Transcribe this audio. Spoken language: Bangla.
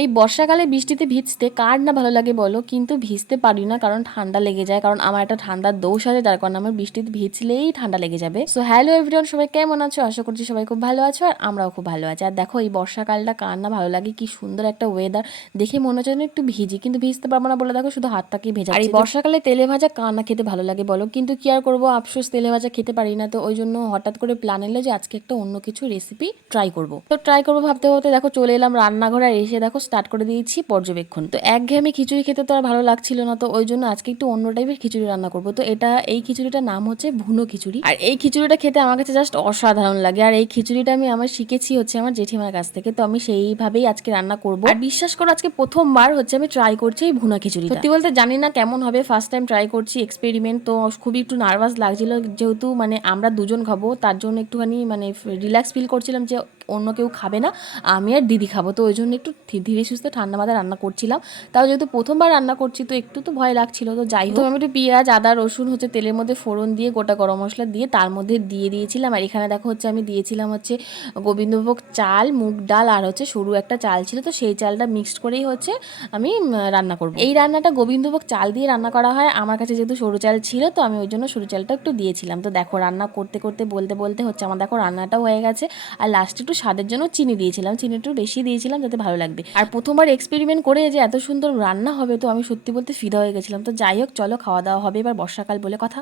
এই বর্ষাকালে বৃষ্টিতে ভিজতে কার না ভালো লাগে বলো, কিন্তু ভিজতে পারি না কারণ ঠান্ডা লেগে যায়। কারণ আমার একটা ঠান্ডার দোষ আছে, যার কারণে আমার বৃষ্টিতে ভিজলেই ঠান্ডা লেগে যাবে। সো হ্যালো এভরিওয়ান, সবাই কেমন আছো? আশা করছি সবাই খুব ভালো আছো, আর আমরাও খুব ভালো আছি। আর দেখো এই বর্ষাকালটা কার না ভালো লাগে, কি সুন্দর একটা ওয়েদার। দেখে মনে হচ্ছে যেন একটু ভিজি, কিন্তু ভিজতে পারবো না বলে দেখো শুধু হাতটাকেই ভেজা। আর এই বর্ষাকালে তেলে ভাজা কার না খেতে ভালো লাগে বলো, কিন্তু কি আর করবো, আফসোস তেলে ভাজা খেতে পারি না। তো ওই জন্য হঠাৎ করে প্ল্যান এলো যে আজকে একটা অন্য কিছু রেসিপি ট্রাই করবো। তো ট্রাই করবো ভাবতে ভাবতে দেখো চলে এলাম রান্নাঘরে, আর এসে দেখো স্টার্ট করে দিয়েছি পর্যবেক্ষণ। তো একঘেয়েমি খিচুড়ি খেতে তো আর ভালো লাগছিল না, তো ওই জন্য আজকে একটু অন্য টাইপের খিচুড়ি রান্না করবো। তো এই খিচুড়িটার নাম হচ্ছে ভুনো খিচুড়ি, আর এই খিচুড়িটা খেতে আমার কাছে জাস্ট অসাধারণ লাগে। আর এই খিচুড়িটা আমি শিখেছি হচ্ছে আমার জেঠিমার কাছ থেকে, তো আমি সেইভাবেই আজকে রান্না করবো। আর বিশ্বাস করো আজকে প্রথমবার হচ্ছে আমি ট্রাই করছি এই ভুনা খিচুড়ি। সত্যি বলতে জানি না কেমন হবে, ফার্স্ট টাইম ট্রাই করছি, এক্সপেরিমেন্ট। তো খুবই একটু নার্ভাস লাগছিল, যেহেতু আমরা দুজন খাবো, তার জন্য একটুখানি রিল্যাক্স ফিল করছিলাম যে অন্য কেউ খাবে না, আমি আর দিদি খাবো। তো ওই জন্য একটু ধীরে সুস্থে ঠান্ডা মাথায় রান্না করছিলাম। তাও যেহেতু প্রথমবার রান্না করছি তো একটু তো ভয় লাগছিল। তো যাই হোক, আমি একটু পেঁয়াজ আদা রসুন হচ্ছে তেলের মধ্যে ফোড়ন দিয়ে গোটা গরম মশলা দিয়ে তার মধ্যে দিয়ে দিয়েছিলাম। আর এখানে দেখো হচ্ছে আমি দিয়েছিলাম হচ্ছে গোবিন্দভোগ চাল, মুগ ডাল, আর হচ্ছে সরু একটা চাল ছিল, তো সেই চালটা মিক্সড করেই হচ্ছে আমি রান্না করব। এই রান্নাটা গোবিন্দভোগ চাল দিয়ে রান্না করা হয়। আমার কাছে যেহেতু সরু চাল ছিল, তো আমি ওই জন্য সরু চালটা একটু দিয়েছিলাম। তো দেখো রান্না করতে করতে বলতে বলতে হচ্ছে আমার দেখো রান্নাটাও হয়ে গেছে। আর লাস্টে একটু স্বাদের জন্য চিনি দিয়েছিলাম, চিনি একটু বেশি দিয়েছিলাম যাতে ভালো লাগবে। আর প্রথমবার এক্সপেরিমেন্ট করে যে এত সুন্দর রান্না হবে, তো আমি সত্যি বলতে ফিদা হয়ে গেছিলাম। তো যাই হোক, চলো খাওয়া দাওয়া হবে, এবার বর্ষাকাল বলে কথা।